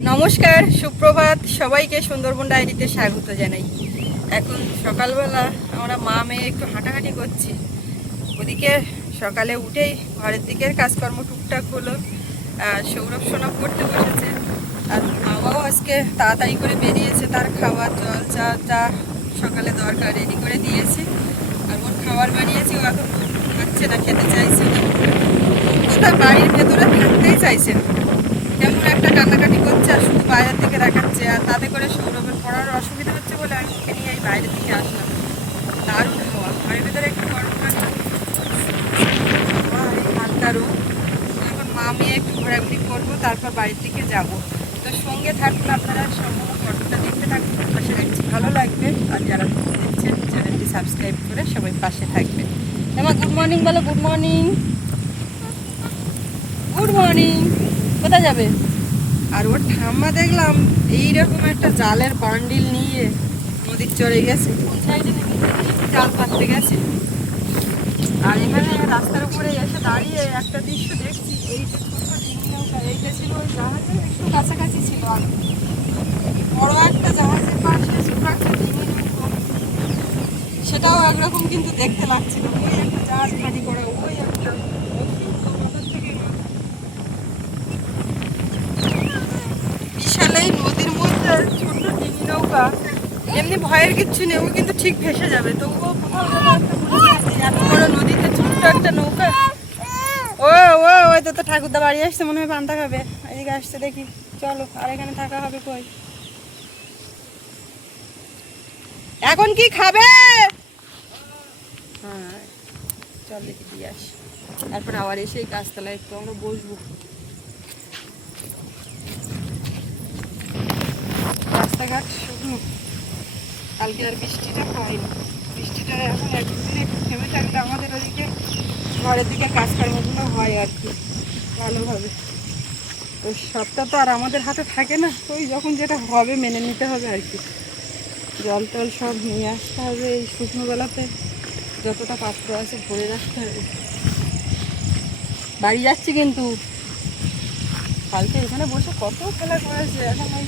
নমস্কার, সুপ্রভাত। সবাইকে সুন্দরবন ডায়েরিতে স্বাগত জানাই। এখন সকালবেলা আমরা মা মেয়ে একটু হাঁটাহাঁটি করছি। ওদিকে সকালে উঠেই ঘরের দিকের কাজকর্ম টুকটাক হলো। সৌরভ সোনা পড়তে বসেছে, আর বাবাও আজকে তাড়াতাড়ি করে বেরিয়েছে। তার খাবার জল চা যা সকালে দরকার রেডি করে দিয়েছি, আর ওর খাবার বানিয়েছি। ও এখন খাচ্ছে না, খেতে চাইছে না, ওটা বাড়ির ভেতরে থাকতেই চাইছে না। কেমন একটা কান্নাকাটি করছে আর শুধু বাইরের দিকে দেখাচ্ছে। আর তাতে করে সৌরভের পড়ার অসুবিধা হচ্ছে বলে আমি ওকে নিয়ে এই বাইরের দিকে আসলাম। দারুণ হাওয়া, ঘরের ভিতরে একটু গরম লাগে, হালকা রোদ। এখন মা মেয়ে একটু ঘোরাঘুরি করবো, তারপর বাড়ির দিকে যাব। তো সঙ্গে থাকুন আপনারা, সম্পূর্ণ ফটোটা দেখতে থাকুন, পাশে রাখছি, ভালো লাগবে। আর যারা দেখছেন চ্যানেলটি সাবস্ক্রাইব করে সবাই পাশে থাকবেন। এমা গুড মর্নিং বলো। Good morning, good morning. কোথায় যাবে? আর ওর ঠাম্মা দেখলাম এইরকম একটা জালের বান্ডিল নিয়ে নদীর চড়ে গেছে, কোন সাইডে জাল পাততে গেছে। আর এখানে রাস্তার উপরে এসে দাঁড়িয়ে একটা দৃশ্য দেখছি, এই যে ছোট্ট ডিঙি নৌকা, এইটা ছিল ওই জাহাজের একটু কাছাকাছি ছিল। আর বড় একটা জাহাজের পাশে ছোট একটা ডিঙি নৌকা, সেটাও একরকম কিন্তু দেখতে লাগছিল। ওই একটা জাহাজ খালি করা, ওই একটা বিশাল এই নদীর মধ্যে ছোট্ট ডিঙি নৌকা। এমনি ভয়ের কিচ্ছু নেই, ও কিন্তু ঠিক ভেসে যাবে। তবুও এত বড় নদীতে ছোট্ট একটা নৌকা। ও ও ওই তো ঠাকুরদা বাড়ি আসছে, মনে হয় পান্তা খাবে। এদিকে আসছে দেখি, চলো। আর এখানে থাকা হবে কই? এখন কি খাবে? হ্যাঁ চল দেখি দিয়ে আসি, তারপর আবার এসে এই গাছতলায় একটু আমরা বসবো। রাস্তাঘাট শুকনো, কালকে আর বৃষ্টিটা হয়নি। বৃষ্টিটা এখন একদিন একটু থেমে থাকলে আমাদের ওদিকে ঘরের দিকে কাজকর্মগুলো হয় আর কি ভালোভাবে। তো সবটা তো আর আমাদের হাতে থাকে না, ওই যখন যেটা হবে মেনে নিতে হবে আর কি। জল টল সব নিয়ে আসতে হবে, এই শুকনো বেলাতে যতটা পাত্র আছে ভরে রাখতে হবে। বাড়ি যাচ্ছি কিন্তু, কালকে এখানে বসে কত খেলা করেছে। এখন ওই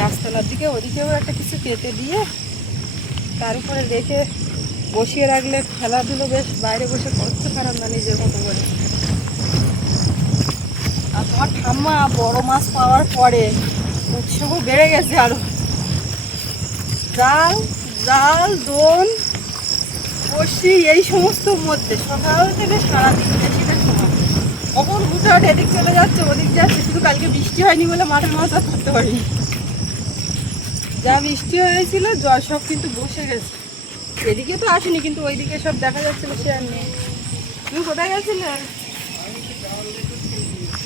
গাছতলার দিকে ওদিকেও একটা কিছু কেটে দিয়ে তার উপরে রেখে বসিয়ে রাখলে খেলাধুলো বেশ বাইরে বসে করতে পারেন না নিজের মতো করে। আর তোমার ঠাম্মা বড় মাছ পাওয়ার পরে উৎসবও বেড়ে গেছে আরো। জাল জাল দোন বসি এই সমস্ত মধ্যে সকাল থেকে সারাদিন বেশিটা সময় কখন হুটহাট এদিক চলে যাচ্ছে ওদিক যাচ্ছে। শুধু কালকে বৃষ্টি হয়নি বলে মাঠের মাছ আর ধরতে পারিনি। যা বৃষ্টি হয়েছিল জল সব কিন্তু বসে গেছে। এদিকে তো আসেনি, কিন্তু ওইদিকে সব দেখা যাচ্ছিল, সে আর নেই। তুমি কোথায় গেছিলে?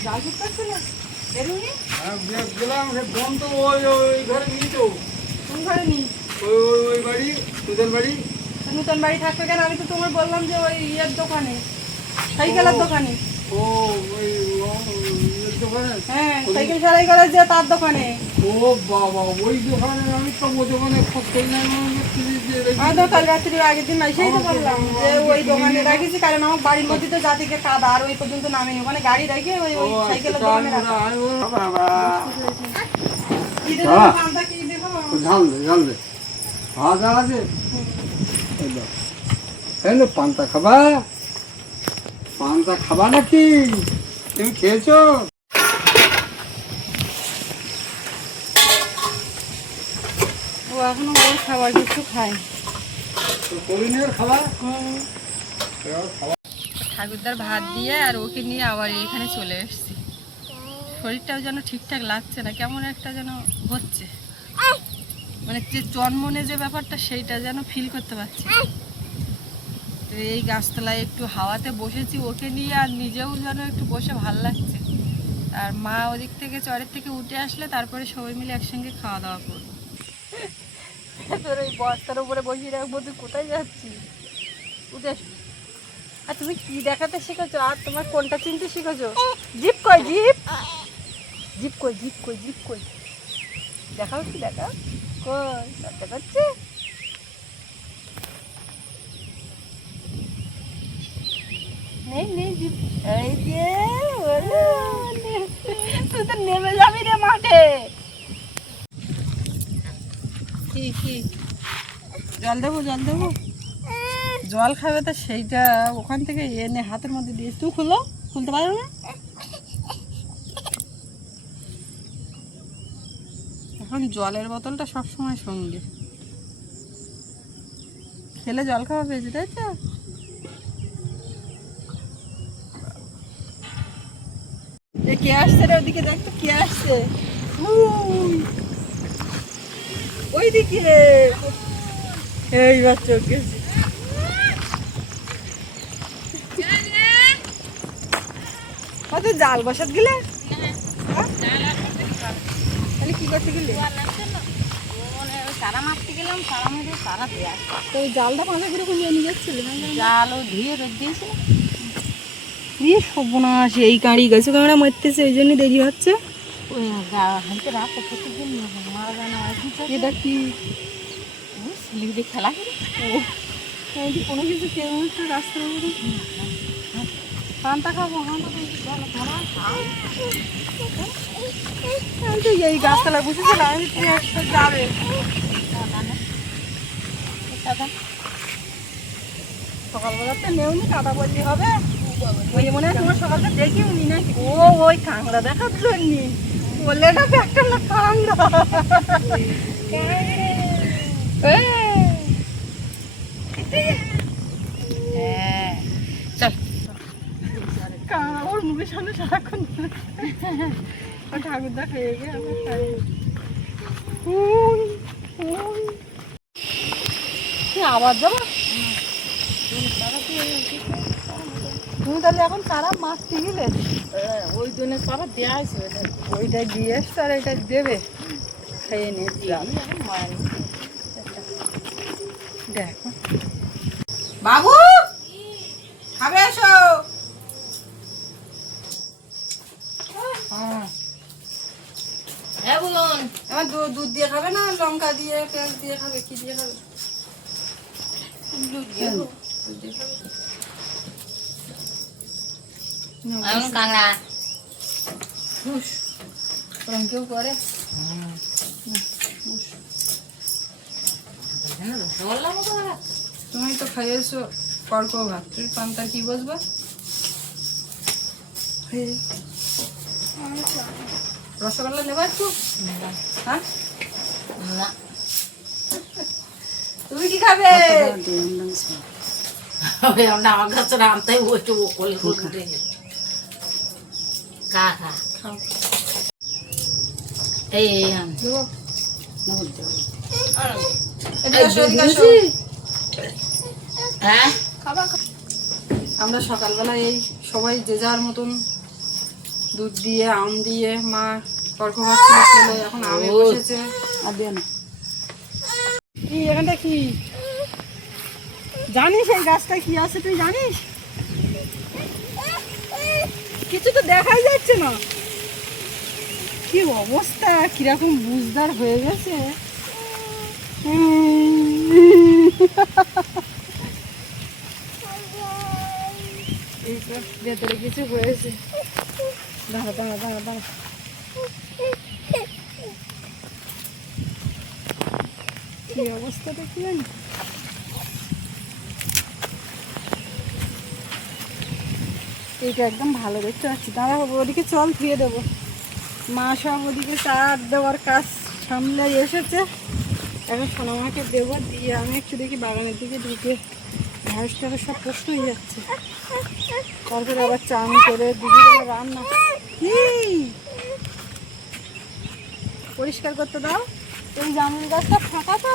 জাল শুকাচ্ছিলে? বেরোনি? গেলাম বন্ধ ওই ঘরে নিই তো। কোন ঘরে নি? ওই বাড়ি, তোদের বাড়ি। নতুন বাড়ি থাকবে কেন? আমি তো তোমার বললাম যে ওই ইয়ের দোকানে, সাইকেলের দোকানে। ও ওই দোকানে? হ্যাঁ, সাইকেল সারাই করার যে তার দোকানে। ও বাবা, ওই দোকানে আমি তো ওই দোকানে খোঁজ করি না। আমি তো কাল রাত্রি আগের দিন এসেই তো বললাম যে ওই দোকানে রাখিছি, কারণ আমার বাড়ির মধ্যে তো জাতিকে কাদা, আর ওই পর্যন্ত নামেনি। ওখানে গাড়ি রেখে ওই সাইকেলের দোকানে রাখা। কি দেবো? পান্তা কি দেবো? ঝাল দে, ঝাল দে। ভাজা আছে পান্তা খাবা? পান্তা খাবা নাকি? তুমি খেয়েছো? ও এখনো ওর খাবার কিছু খায়। খাবা? ঠাকুরদার ভাত দিয়ে আর ওকে নিয়ে আবার এইখানে চলে এসেছি। শরীরটাও যেন ঠিকঠাক লাগছে না, কেমন একটা যেন হচ্ছে, মানে যে জন্মনে যে ব্যাপারটা সেইটা যেন ফিল করতে পারছি। তো এই গাছতলায় একটু হাওয়াতে বসেছি ওকে নিয়ে, আর নিজেও যেন একটু বসে ভাল লাগছে। আর মা ওদিক থেকে চরের থেকে উঠে আসলে তারপরে সবাই মিলে একসঙ্গে খাওয়া দাওয়া করবো। তোর ওই বস্তার উপরে বসিয়ে রাখবো, তুই কোথায় যাচ্ছিস? উঠে। আর তুমি কি দেখাতে শিখেছো? আর তোমার কোনটা চিনতে শিখেছো? জিপ কই, জিপ জিপ কই, জিপ কই, জিপ কই, দেখাও কি, দেখা কই দেখাচ্ছে। নেই নেই জিপ, এই যে তুই তো নেমে যাবি রে মাঠে। কি জল দেবো জল দেবো? জল খাবে তো সেইটা ওখান থেকে এনে হাতের মধ্যে দিয়ে তুই খুলতে পারো না? এখন জলের বোতলটা সবসময় সঙ্গে, খেলে জল খাওয়া পেয়েছে তাই তো? কে আসছে রে? ওদিকে দেখ তো কে আসছে। ওইদিকে এইবার চোখ গেছে। জাল বসাত গেলে তাহলে কি করতে গেলে? চারা মারতে গেলাম, চারা মেরে চারা দিয়ে আসলাম। তো জালটা পাঁচা কিরকম নিয়ে যাচ্ছিল? জাল ও ধুয়ে রোদ দিয়েছে। সর্বনাশ, এই কাঁড়ি গাছে কাঁড়া মারতেছে, এই জন্য দেরি হচ্ছে। ওই হাইতে রাখো প্রত্যেকদিন মারা যায় না। এটা কি ছেলে খেলা করি কোনো কিছু কেউ একটা রাস্তার উপরে পান্তা খাবো। আমি তো এই গাছতলা বুঝেছিলাম আমি তুমি একসাথে যাবে। সকালবেলা তো নেওনি, কাদা বললি হবে। ওই মনে হয় তোমার সকালটা দেখিও নি নাকি? ও ওই কাঁকড়া দেখার জন্য বললে না একটা না কাঁকড়া। চল কাঁকড়া ওর মুখের সামনে সারাক্ষণ ঠাকুর দেখা হয়ে গে আমার খাই। আবার যাবো তুমি তাহলে এখন চারা মারতে গেলে? ওই জন্য চারা দেওয়া হয়েছে। ওইটা দিয়ে এসছে আর এটা দেবে, খেয়ে নিচ্ছি দেখো। বাবু খাবে এসো। হ্যাঁ বলুন। আমার দুধ দিয়ে খাবে না লঙ্কা দিয়ে পেঁয়াজ দিয়ে খাবে? কি দিয়ে খাবে? দুধ দিয়ে খাবে। এখন কাঁকড়া হুস ওরম কেউ করে? বললাম তো তুমি তো খাইয়েছো কর্ক ভাত, তুমি পান্তা কি বসবা? রসগোল্লা নেবা একটু? হ্যাঁ না, তুমি কি খাবে? আমরা আমার কাছে রামতে ওইটা ও কোলে উঠে খা খা খাও এই আন দেবো? হ্যাঁ আমরা সকালবেলা এই সবাই যে যার মতন দুধ দিয়ে আম দিয়ে মা কর্ক ভাত ছিল, এখন আমে বসেছে। আর দিয়ে না কি এখানটা কি জানিস? এই গাছটা কি আছে তুই জানিস? কিছু তো দেখাই যাচ্ছে না। কি অবস্থা, কিরকম বুঝদার হয়ে গেছে। ভেতরে কিছু হয়েছে। দাঁড়া দাঁড়া দাঁড়া দাঁড়া, কি অবস্থাটা কি জানি। এইটা একদম ভালো দেখতে পাচ্ছি। দাঁড়া ওদিকে চল ধুয়ে দেবো। মা সব ওদিকে চার দেওয়ার কাজ সামনে এসেছে, এখন সোনামাকে দেবো দিয়ে আমি একটু দেখি বাগানের দিকে ঢুকে ঘাস টাস সব প্রশ্ন হয়ে যাচ্ছে। তারপরে আবার চান করে দুপুরবেলা রান্না কি পরিষ্কার করতে দাও। এই জামুন গাছটা ফাঁকা তো,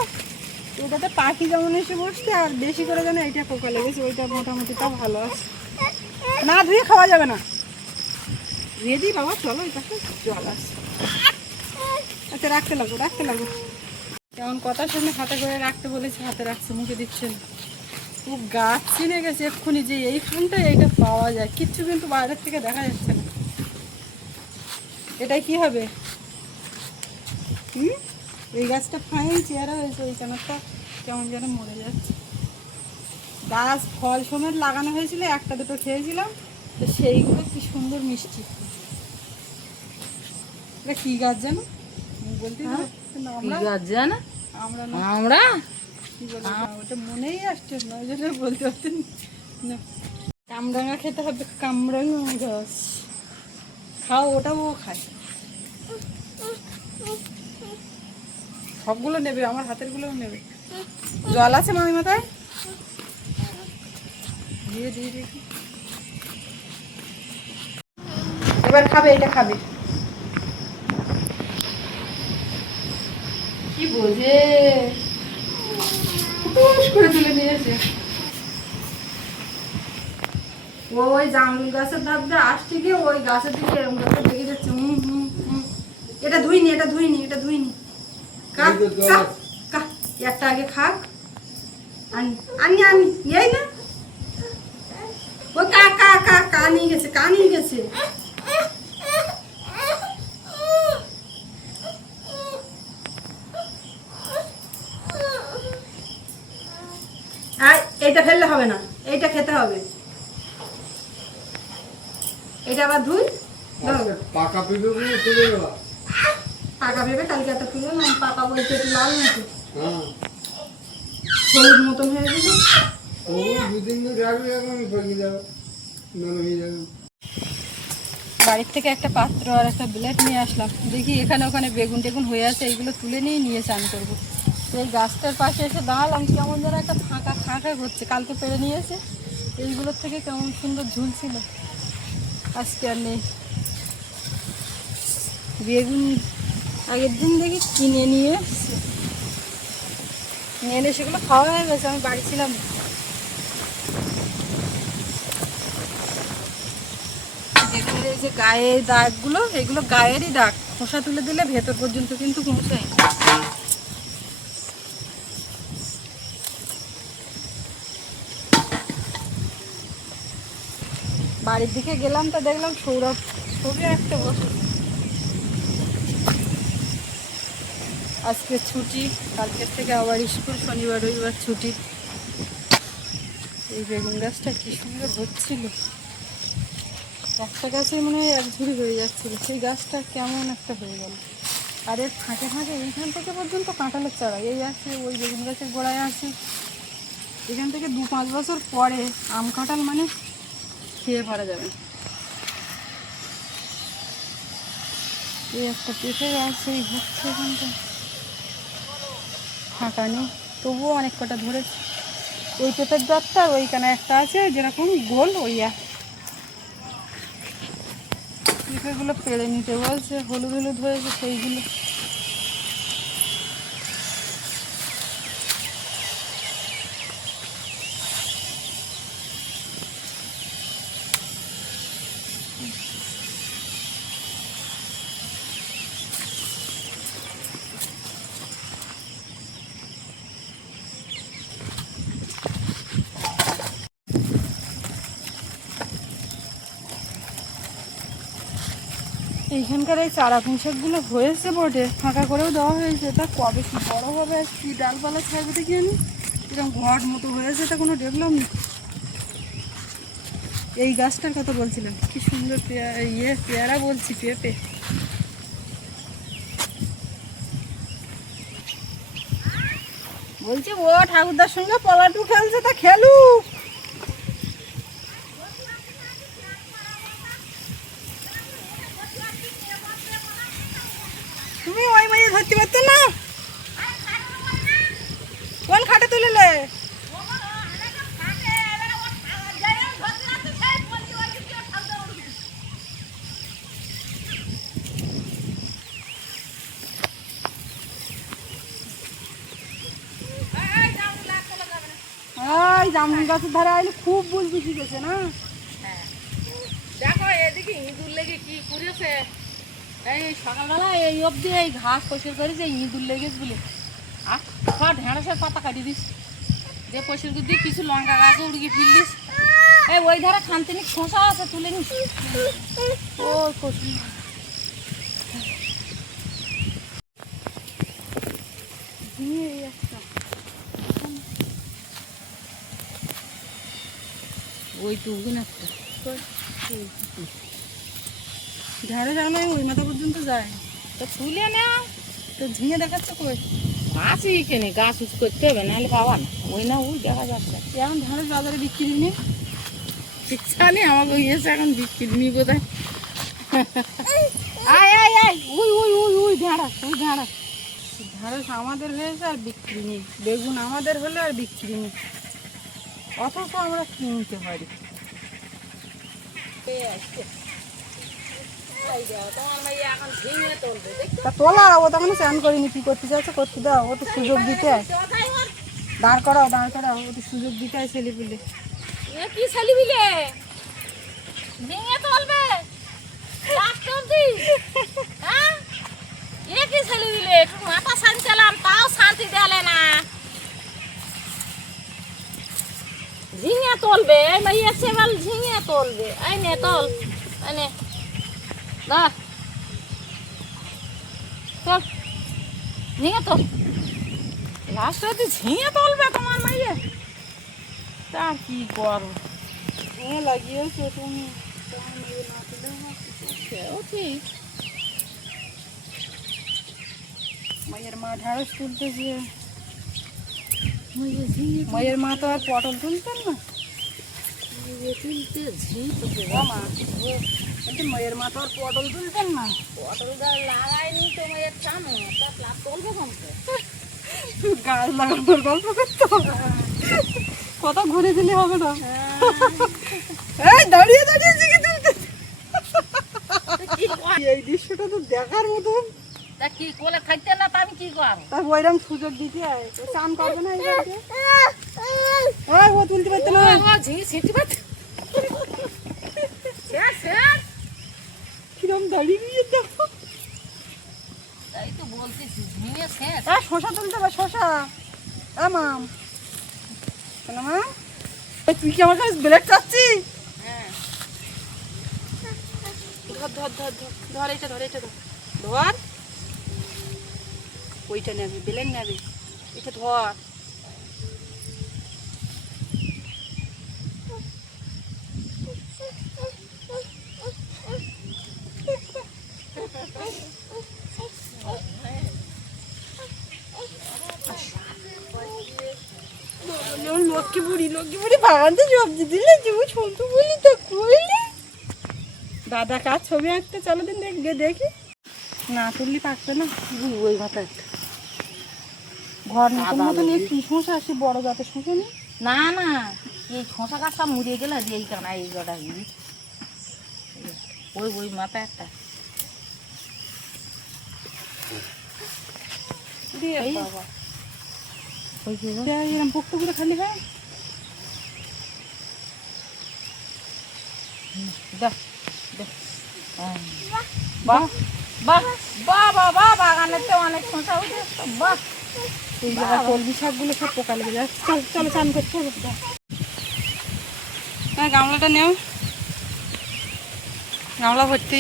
এটাতে পাখি যেমন এসে বসছে, আর বেশি করে যেন এইটা পোকা লেগেছে, ওইটা মোটামুটি তাও ভালো আছে। না ধুয়ে খাওয়া যাবে না, ধুয়ে দিই বাবা। চলো ওই পাশে জল আছে। আচ্ছা রাখতে লাগো রাখতে লাগো। কেমন কথা শুনে হাতে করে রাখতে বলেছে, হাতে রাখছে, মুখে দিচ্ছে না। খুব গাছ চিনে গেছে এক্ষুনি যে এইখানটা এইটা পাওয়া যায়, কিচ্ছু কিন্তু বাইরের থেকে দেখা যাচ্ছে না। এটাই কি হবে? এই গাছটা ফাইন চেহারা হয়েছে, ওই কানারটা কেমন যেন মরে যাচ্ছে। গাছ ফল সমেত লাগানো হয়েছিল, একটা দুটো খেয়েছিলাম, তো সেইগুলো কি সুন্দর মিষ্টি। এটা কি গাছ জানো? বলতে গাছ জানা আমরা না আমরা কি বলে ওটা মনেই আসছে না, ওই জন্য বলতে পারতেন না। কামরাঙা খেতে হবে, কামরাঙা গাছ খাও, ওটাও খায়। সবগুলো নেবে, আমার হাতের গুলোও নেবে। জল আছে মামি মাথায় দিয়ে দিয়ে দেখি। এবার খাবে, এটা খাবে। কি বোঝে, টুস করে তুলে নিয়েছে। ও ওই জামরুল গাছের ধার দিয়ে আসছে গিয়ে ওই গাছের দিকে এরকম গাছে দেখে যাচ্ছে। এটা ধুইনি, এটা ধুইনি, এটা ধুইনি। কাক কাক কাক, একটা আগে খাক। আনি আনি আনি এই না, ও কা কা কা কা নিয়ে গেছে, কা নিয়ে গেছে। আর এইটা ফেললে হবে না, এইটা খেতে হবে। এটা আবার ধুই। পাকা পেঁপেগুলো তুলে দেওয়া। পাকা ভেবে কালকে একটা তুলে না, পাকা বলতে একটু লাল নাকি হ্যাঁ, হলুদ মতন হয়ে গেছে। ও 2-3 দিন রাখলে এখন পেকে যাবে, নরম হয়ে যাবে। বাড়ির থেকে একটা পাত্র আর একটা ব্লেড নিয়ে আসলাম। দেখি এখানে ওখানে বেগুন টেগুন হয়ে আছে, এইগুলো তুলে নিয়ে চান করবো। এই গাছটার পাশে এসে দাঁড়ালাম, কেমন যেন একটা ফাঁকা ফাঁকা করছে। কালকে পেরে নিয়েছে, এইগুলোর থেকে কেমন সুন্দর ঝুলছিল, আজকে আর নেই। বেগুন আগের দিন দেখি কিনে নিয়ে এসছে, নিয়ে এনে সেগুলো খাওয়া হয়ে গেছে, আমি বাড়ি ছিলাম। বেগুনের এই যে গায়ের দাগগুলো, এগুলো গায়েরই দাগ। খোসা তুলে দিলে ভেতর পর্যন্ত কিন্তু পৌঁছায়। বাড়ির দিকে গেলাম তো দেখলাম সৌরভ ছবি একটা বসে। আজকে ছুটি, কালকের থেকে আবার স্কুল, শনিবার রবিবার ছুটি। এই বেগুন গাছটা কি সুন্দর হচ্ছিল, একটা গাছে মনে হয় এক ঝুড়ি হয়ে যাচ্ছিল, সেই গাছটা কেমন একটা হয়ে গেল। আর এর ফাঁকে ফাঁকে এইখান থেকে পর্যন্ত কাঁঠালের চারা এই আছে, ওই বেগুন গাছের গোড়ায় আছে। এখান থেকে 2-5 বছর পরে আম কাঁঠাল মানে খেয়ে পারা যাবে। এই একটা পেঁপে গাছ এই হচ্ছে, এখানটা ফাঁকা নেই, তবুও অনেক কটা ধরেছে। ওই পেঁপের জাতটা ওইখানে একটা আছে যেরকম গোল, ওই এক পেঁপেগুলো পেড়ে নিতে বলছে, হলুদ হলুদ হয়েছে সেইগুলো। এইখানকার এই চারা পুঁশাকগুলো হয়েছে বটে, ফাঁকা করেও দেওয়া হয়েছে। তা কবে কি বড় হবে, কি ডালপালা ছাড়বে দেখি আমি। এরকম ঘট মতো হয়েছে, তা কোনো ডেভেলপ নেই। এই গাছটার কথা বলছিলাম, কি সুন্দর পেয়ারা বলছি, পেঁপে। বলছি ও ঠাকুরদার সঙ্গে পলাটু খেলছে, তা খেলুক। তুমি ওই মাঝে ধরতে পারতে না, কোন খাটে তুলেলে? জামুন গাছের ধারে আইলে খুব বুঝবি শিখেছে না। দেখো এদিকে ইঁদুর লেগে কি করেছে, এই সকালবেলা এই অবধি এই ঘাস পরিষ্কার করেছে, ইঁদুর লেগেছে বলে। আর সব ঢেঁড়সের পাতা কাটিয়ে দিস, যে পরিষ্কার করে দিয়ে কিছু লঙ্কা গাছে উড়িয়ে ফেললিস। এই ওই ধারে খানতিনি খোসা আছে, তুলে নিস। ও কঠিন ওই টুকুন একটা ঝাড়ে জানো ওই মাথা পর্যন্ত যায়, তো তুলে নেওয়া তো ঝিঙে দেখাচ্ছে কই। আছে এখানে গাছ উঁচু করতে হবে, নাহলে পাবা না। ওই না ওই দেখা যাচ্ছে। এখন ঢেঁড়স বাজারে বিক্রি নেই। জানি আমাকে এসে এখন বিক্রি নিই কোথায়। আয় আয় আয়, ওই ওই ওই ওই ঢেঁড়স, ওই ঢেঁড়স। ঢেঁড়স আমাদের হয়েছে আর বিক্রি নেই, বেগুন আমাদের হলে আর বিক্রি নেই, অথচ আমরা কিনতে পারি। তা তোলা ও তো এখনো স্নান করিনি, কি করতে চাইছে করতে দাও, ও তো সুযোগ দিতে হয়। দাঁড় করাও ও তো সুযোগ দিতে হয় ছেলে পেলে। কি ছেলে বিলে ভেঙে চলবে লাস্ট অবধি? হ্যাঁ, এ কি ছেলে বিলে? একটু মাথা শান্তিলাম, তাও শান্তি দিলে না। ঝিঙে তুলবে, এই মাইয়া সেবাল ঝিঙে তুলবে। এই নে তোল, এই নে ধর, চল ঝিঙে তোল। লাস্ট অবধি ঝিঙে তুলবে তোমার মাইয়া, তা কি করো? হ্যাঁ লাগিয়েছো তুমি, না তুলেও না। সেও ঠিক। মায়ের মা ঢেঁড়স তুলতেছে, মায়ের মা তো আর পটল তুলতেন না। মায়ের মা তো আর পটল তুলতেন না। পটল গাছ লাগাইনি তো মায়ের চানো, তা লাভ তুলবো কমতে। গাছ লাগানোর গল্প করতো, কত ঘুরে দিলে হবে না। এই দাঁড়িয়ে দাঁড়িয়ে জিগে তুলতে, এই দৃশ্যটা তো দেখার মতন। তা কি কোলে থাকতে না, তা আমি কি করবো? তার ওইরকম সুযোগ দিতে হয়, তো চান করবে না এই বাড়িতে। ওই ও তুলতে পারতো না, ঝিঙে ছিটি পাত কিরম দাঁড়িয়ে গিয়ে দেখো। তাই তো বলতেছি ঝিঙে শেষ। শশা তুলতে হবে, শশা। মাম শোনো মা, তুই কি আমার কাছে ব্লেড চাচ্ছিস? হ্যাঁ, ধর ধর ধর ধর ধর, এটা ধর, এটা ধর, ধর ওইটা নেবে, বেলেন নেবে, এটা ধর। লক্ষ্মী বুড়ি বাগানতে সবজি দিলে যেমন শুনতে বলি তো করলি। দাদা কাজ ছবি আঁকতে, চলো দিন দেখি। না তুললি পাকবে না। ওই মাথা একটা ঘর নতুন মতন কি শশা, আসি বড় জাতের শশা নেই। না না, এই শশা গাছটা মুড়িয়ে গেলে এই কেন এই জটা ওই ওই মাথা একটা। বাবা এরকম পোক্ত করে খালি হয়। দেখ দেখ, বাহ বাহ বাহ বাহ বাহ, বাগানেতে অনেক শশা উঠে। বাহ, এই জায়গায় কলমি শাকগুলো সব পোকা লেগে যায়। চলো চলো চান করতে হবে। হ্যাঁ গামলাটা নেও, গামলা ভর্তি।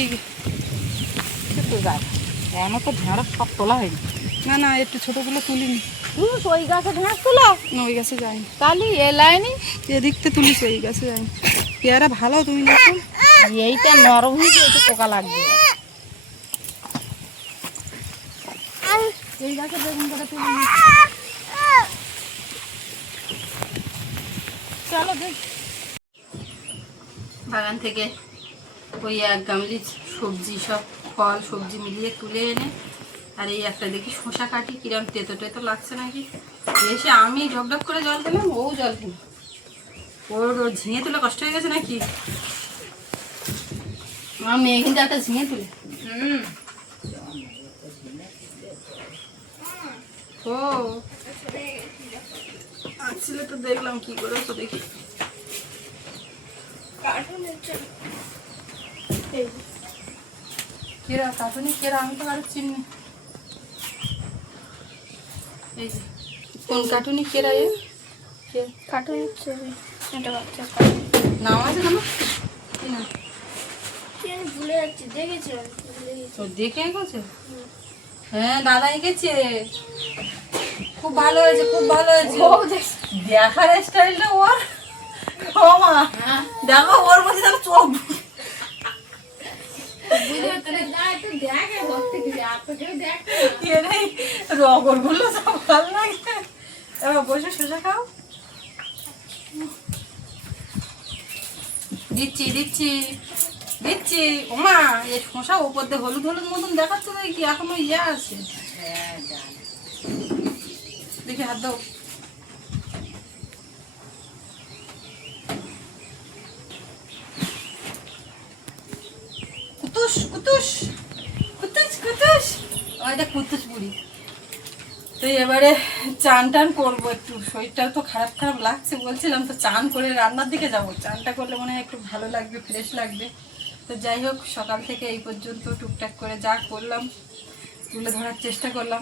তো যায় এমন তো ঢেঁড়স সব তোলা হয়নি। না না, একটু ছোটোগুলো তুলিনি। তুই ওই গাছে ঢেঁড়স তোলো? না ওই গাছে যায়নি, তাহলে এ লাইনি এদিকতে তুলিস, ওই গাছে যায়নি। পেয়ারা ভালো, তুমি দেখো। এইটা নরম হয়েছে, একটু পোকা লাগবে। এই গাছে বেগুন করে তুলিনি। চলো দেখ। বাগান থেকে ওই এক গামলি সবজি, সব ফল সবজি মিলিয়ে তুলে এনে, আর এই একটা দেখি শশা কাটি, কিরম তেতো টেতো লাগছে নাকি। এসে আমি ঢকঢক করে জল খেলাম, ও জল খেলাম। ওর ঝিঙে তুলে কষ্ট হয়ে গেছে নাকি। আমার মেয়ে কিন্তু একটা ঝিঙে তুলে। ও আসছিল তো, দেখলাম কি করে তো দেখি। কেরা কাটুনি, কেরা আমি তো কারো চিনি। এই যে কোন কাটুনি, কেরা এ কার্টুন ছবি, একটা বাচ্চা নাম আছে কেন কি না? কি আমি ভুলে যাচ্ছি, দেখেছি আমি, ভুলে গেছি। তো দেখে এঁকেছে? হ্যাঁ দাদা এঁকেছে, খুব ভালো হয়েছে, খুব ভালো হয়েছে। দেখার স্টাইলটা ওর, ও মা দেখো ওর মধ্যে দেখো চোখ। রগর গুলো সব খাও, বসে শসা খাও। দিচ্ছি দিচ্ছি দিচ্ছি। ওমা, এই শসা ওপর দিয়ে হলুদ হলুদ মতন দেখাচ্ছে তো, কি এখনো ইয়ে আছে? দেখি হাত দাও। কুতুস কুতুস কুতুস কুতুস, ওইটা কুতুস বুড়ি। তো এবারে চান টান করবো একটু, শরীরটাও তো খারাপ খারাপ লাগছে, বলছিলাম তো চান করে রান্নার দিকে যাবো। চানটা করলে মনে হয় একটু ভালো লাগবে, ফ্রেশ লাগবে। তো যাই হোক, সকাল থেকে এই পর্যন্ত টুকটাক করে যা করলাম তুলে ধরার চেষ্টা করলাম।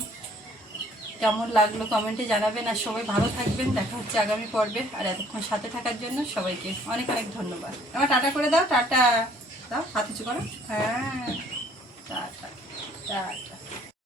কেমন লাগলো কমেন্টে জানাবেন, আর সবাই ভালো থাকবেন। দেখা হচ্ছে আগামী পর্বে। আর এতক্ষণ সাথে থাকার জন্য সবাইকে অনেক অনেক ধন্যবাদ। আমার টাটা করে দাও, টাটা দাও, হাত উঁচু করো। হ্যাঁ, টাটা টাটা।